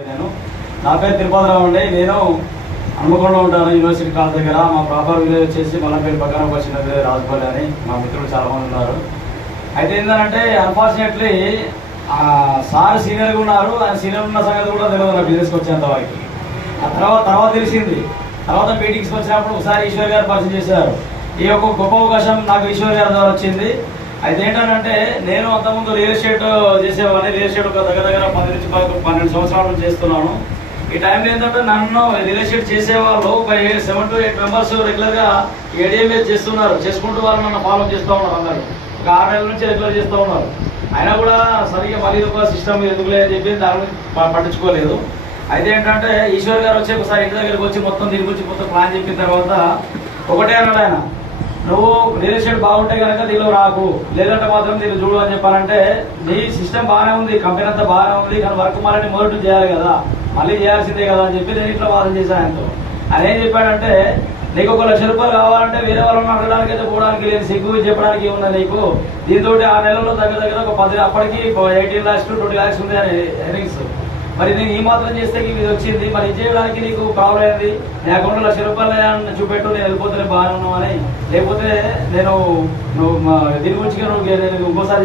నేను నా పేరు తిరుపతిరావు అండి. నేను హన్మకొండలో ఉంటాను. యూనివర్సిటీ కాలేజ్ దగ్గర. మా ప్రాపర్ విలేజ్ వచ్చేసి మల్లంపేట పక్కన ఒక చిన్న విలేజ్ రాజపల్లి అని. మా మిత్రులు చాలా మంది ఉన్నారు. అయితే ఏంటంటే అన్ఫార్చునేట్లీ సార్ సీనియర్గా ఉన్నారు. ఆయన సీనియర్ ఉన్న సంగతి కూడా తెలియదు నా బిజినెస్కి వచ్చేంత వరకు. ఆ తర్వాత తెలిసింది. తర్వాత మీటింగ్స్కి వచ్చినప్పుడు ఒకసారి ఈశ్వర్ గారు పరిచయం చేశారు. ఈ యొక్క గొప్ప అవకాశం నాకు ఈశ్వర్ గారి ద్వారా వచ్చింది. అయితే ఏంటంటే నేను అంతకుముందు రియల్ ఎస్టేట్ చేసేవాడిని. రియల్ ఎస్టేట్ ఒక దగ్గర 10 నుంచి 12 సంవత్సరాల నుంచి చేస్తున్నాను. ఈ టైంలో ఏంటంటే నన్ను రియల్ ఎస్టేట్ చేసేవాళ్ళు ఒక 7 to 8 మెంబర్స్ రెగ్యులర్ గా ఏడిఎంఏ చేస్తున్నారు. చేసుకుంటూ వాళ్ళు నన్ను ఫాలో చేస్తూ ఉన్నారు. అందరూ ఒక 6 నెలల నుంచి రెగ్యులర్ చేస్తూ ఉన్నారు. అయినా కూడా సరిగ్గా మళ్ళీ ఒక సిస్టమ్ ఎందుకులే అని చెప్పి దాని గురించి పట్టించుకోలేదు. అయితే ఏంటంటే ఈశ్వర్ గారు వచ్చి ఒకసారి ఇంటి దగ్గరికి వచ్చి మొత్తం దీని గురించి మొత్తం ప్లాన్ చెప్పిన తర్వాత ఒకటే అన్నాడు ఆయన, నువ్వు రియల్ ఎస్టేట్ బాగుంటే కనుక దీనిలో రాకు, లేదంటే మాత్రం దీన్ని చూడు అని చెప్పాలంటే, నీ సిస్టమ్ బాగానే ఉంది, కంపెనీ అంతా బాగానే ఉంది, కానీ వర్క్ మళ్ళీ మొదటి చేయాలి కదా, మళ్ళీ చేయాల్సిందే కదా అని చెప్పి నేను ఇట్లా వాదన చేశాను ఆయనతో. ఆయన ఏం చెప్పాడంటే, నీకు 1 లక్ష రూపాయలు కావాలంటే వేరే వాళ్ళని అడగడానికి అయితే పోవడానికి లేదు, సిగ్గు చెప్పడానికి ఏముంది నీకు, దీంతో 6 నెలల్లో దగ్గర ఒక 10 అప్పటికి 18 lakhs to 20 lakhs ఉంది అని ఎర్నింగ్స్. మరి నేను ఈ మాత్రం చేస్తే ఇది వచ్చింది, మరి ఇది చేయడానికి నీకు ప్రాబ్లం ఏంది, నీ అకౌంట్లో 1 లక్ష రూపాయలు చూపెట్టు, నేను వెళ్ళిపోతే బాగానే ఉన్నావు అని, లేకపోతే నేను దీని గురించి నేను ఇంకోసారి